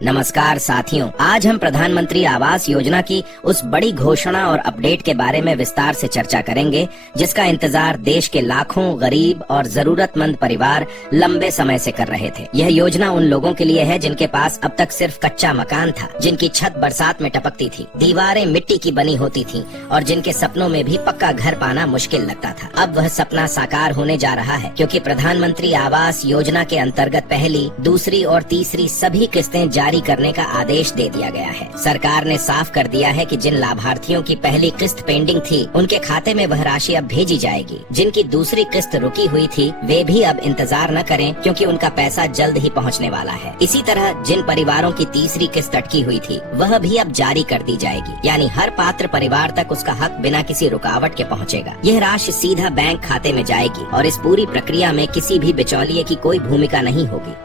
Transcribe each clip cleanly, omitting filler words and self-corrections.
नमस्कार साथियों, आज हम प्रधानमंत्री आवास योजना की उस बड़ी घोषणा और अपडेट के बारे में विस्तार से चर्चा करेंगे जिसका इंतजार देश के लाखों गरीब और जरूरतमंद परिवार लंबे समय से कर रहे थे। यह योजना उन लोगों के लिए है जिनके पास अब तक सिर्फ कच्चा मकान था, जिनकी छत बरसात में टपकती थी, दीवारें मिट्टी की बनी होती थी और जिनके सपनों में भी पक्का घर पाना मुश्किल लगता था। अब वह सपना साकार होने जा रहा है, क्योंकि प्रधानमंत्री आवास योजना के अंतर्गत पहली, दूसरी और तीसरी सभी किस्तें जारी करने का आदेश दे दिया गया है। सरकार ने साफ कर दिया है कि जिन लाभार्थियों की पहली किस्त पेंडिंग थी, उनके खाते में वह राशि अब भेजी जाएगी। जिनकी दूसरी किस्त रुकी हुई थी, वे भी अब इंतजार न करें, क्योंकि उनका पैसा जल्द ही पहुंचने वाला है। इसी तरह जिन परिवारों की तीसरी किस्त अटकी हुई थी, वह भी अब जारी कर दी जाएगी। यानी हर पात्र परिवार तक उसका हक बिना किसी रुकावट के पहुँचेगा। यह राशि सीधा बैंक खाते में जाएगी और इस पूरी प्रक्रिया में किसी भी बिचौलिए की कोई भूमिका नहीं होगी।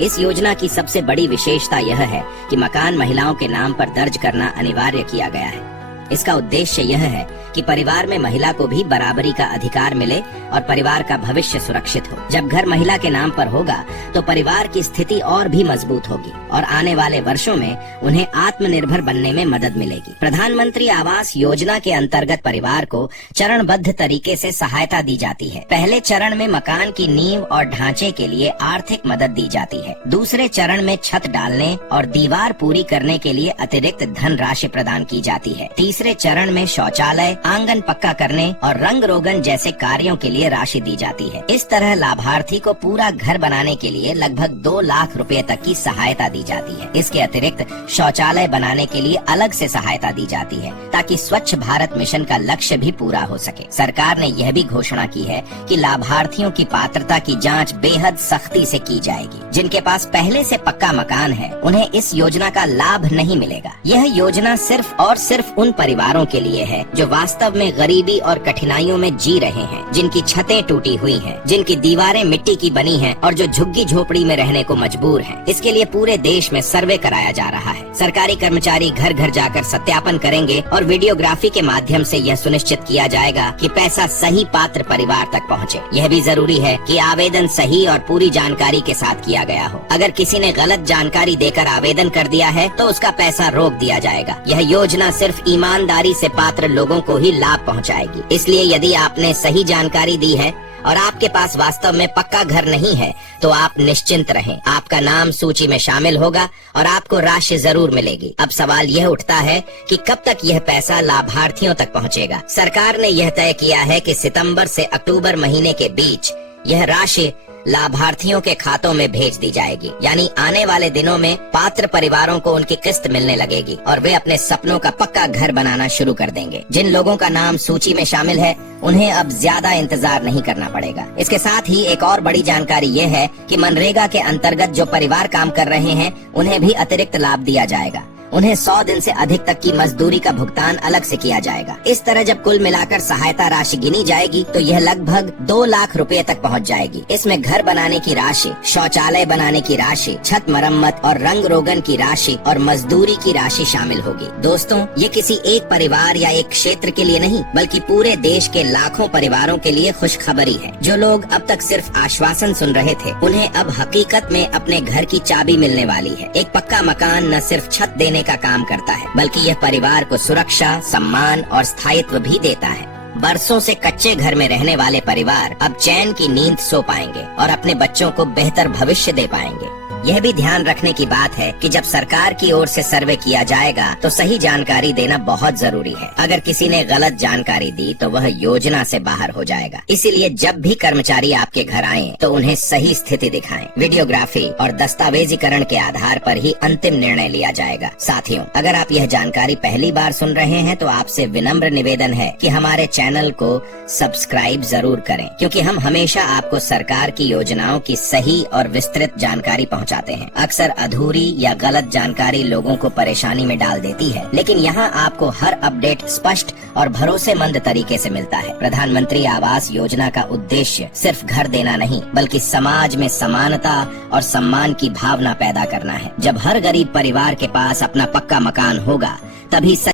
इस योजना की सबसे बड़ी विशेषता यह है कि मकान महिलाओं के नाम पर दर्ज करना अनिवार्य किया गया है। इसका उद्देश्य यह है कि परिवार में महिला को भी बराबरी का अधिकार मिले और परिवार का भविष्य सुरक्षित हो। जब घर महिला के नाम पर होगा तो परिवार की स्थिति और भी मजबूत होगी और आने वाले वर्षों में उन्हें आत्मनिर्भर बनने में मदद मिलेगी। प्रधानमंत्री आवास योजना के अंतर्गत परिवार को चरणबद्ध तरीके से सहायता दी जाती है। पहले चरण में मकान की नींव और ढांचे के लिए आर्थिक मदद दी जाती है। दूसरे चरण में छत डालने और दीवार पूरी करने के लिए अतिरिक्त धन राशि प्रदान की जाती है। तीसरे चरण में शौचालय, आंगन पक्का करने और रंग रोगन जैसे कार्यों के लिए राशि दी जाती है। इस तरह लाभार्थी को पूरा घर बनाने के लिए लगभग 2 लाख रुपए तक की सहायता दी जाती है। इसके अतिरिक्त शौचालय बनाने के लिए अलग से सहायता दी जाती है, ताकि स्वच्छ भारत मिशन का लक्ष्य भी पूरा हो सके। सरकार ने यह भी घोषणा की है कि लाभार्थियों की पात्रता की जाँच बेहद सख्ती से की जाएगी। जिनके पास पहले से पक्का मकान है, उन्हें इस योजना का लाभ नहीं मिलेगा। यह योजना सिर्फ और सिर्फ उन परिवारों के लिए है जो वास्तव में गरीबी और कठिनाइयों में जी रहे हैं, जिनकी छतें टूटी हुई हैं, जिनकी दीवारें मिट्टी की बनी हैं और जो झुग्गी झोपड़ी में रहने को मजबूर हैं। इसके लिए पूरे देश में सर्वे कराया जा रहा है। सरकारी कर्मचारी घर घर जाकर सत्यापन करेंगे और वीडियोग्राफी के माध्यम से यह सुनिश्चित किया जाएगा कि पैसा सही पात्र परिवार तक पहुंचे। यह भी जरूरी है कि आवेदन सही और पूरी जानकारी के साथ किया गया हो। अगर किसी ने गलत जानकारी देकर आवेदन कर दिया है तो उसका पैसा रोक दिया जाएगा। यह योजना सिर्फ ईमानदारी से पात्र लोगों को ही लाभ पहुंचाएगी। इसलिए यदि आपने सही जानकारी दी है और आपके पास वास्तव में पक्का घर नहीं है, तो आप निश्चिंत रहें, आपका नाम सूची में शामिल होगा और आपको राशि जरूर मिलेगी। अब सवाल यह उठता है कि कब तक यह पैसा लाभार्थियों तक पहुंचेगा। सरकार ने यह तय किया है कि सितंबर से अक्टूबर महीने के बीच यह राशि लाभार्थियों के खातों में भेज दी जाएगी। यानी आने वाले दिनों में पात्र परिवारों को उनकी किस्त मिलने लगेगी और वे अपने सपनों का पक्का घर बनाना शुरू कर देंगे। जिन लोगों का नाम सूची में शामिल है, उन्हें अब ज्यादा इंतजार नहीं करना पड़ेगा। इसके साथ ही एक और बड़ी जानकारी ये है कि मनरेगा के अंतर्गत जो परिवार काम कर रहे हैं, उन्हें भी अतिरिक्त लाभ दिया जाएगा। उन्हें 100 दिन से अधिक तक की मजदूरी का भुगतान अलग से किया जाएगा। इस तरह जब कुल मिलाकर सहायता राशि गिनी जाएगी तो यह लगभग 2 लाख रुपए तक पहुंच जाएगी। इसमें घर बनाने की राशि, शौचालय बनाने की राशि, छत मरम्मत और रंग रोगन की राशि और मजदूरी की राशि शामिल होगी। दोस्तों, ये किसी एक परिवार या एक क्षेत्र के लिए नहीं, बल्कि पूरे देश के लाखों परिवारों के लिए खुशखबरी है। जो लोग अब तक सिर्फ आश्वासन सुन रहे थे, उन्हें अब हकीकत में अपने घर की चाबी मिलने वाली है। एक पक्का मकान न सिर्फ छत देने का काम करता है, बल्कि यह परिवार को सुरक्षा, सम्मान और स्थायित्व भी देता है। बरसों से कच्चे घर में रहने वाले परिवार अब चैन की नींद सो पाएंगे और अपने बच्चों को बेहतर भविष्य दे पाएंगे। यह भी ध्यान रखने की बात है कि जब सरकार की ओर से सर्वे किया जाएगा तो सही जानकारी देना बहुत जरूरी है। अगर किसी ने गलत जानकारी दी तो वह योजना से बाहर हो जाएगा। इसीलिए जब भी कर्मचारी आपके घर आएं तो उन्हें सही स्थिति दिखाएं। वीडियोग्राफी और दस्तावेजीकरण के आधार पर ही अंतिम निर्णय लिया जाएगा। साथियों, अगर आप यह जानकारी पहली बार सुन रहे हैं तो आपसे विनम्र निवेदन है कि हमारे चैनल को सब्सक्राइब जरूर करें, क्योंकि हम हमेशा आपको सरकार की योजनाओं की सही और विस्तृत जानकारी चाहते हैं। अक्सर अधूरी या गलत जानकारी लोगों को परेशानी में डाल देती है, लेकिन यहाँ आपको हर अपडेट स्पष्ट और भरोसेमंद तरीके से मिलता है। प्रधानमंत्री आवास योजना का उद्देश्य सिर्फ घर देना नहीं, बल्कि समाज में समानता और सम्मान की भावना पैदा करना है। जब हर गरीब परिवार के पास अपना पक्का मकान होगा, तभी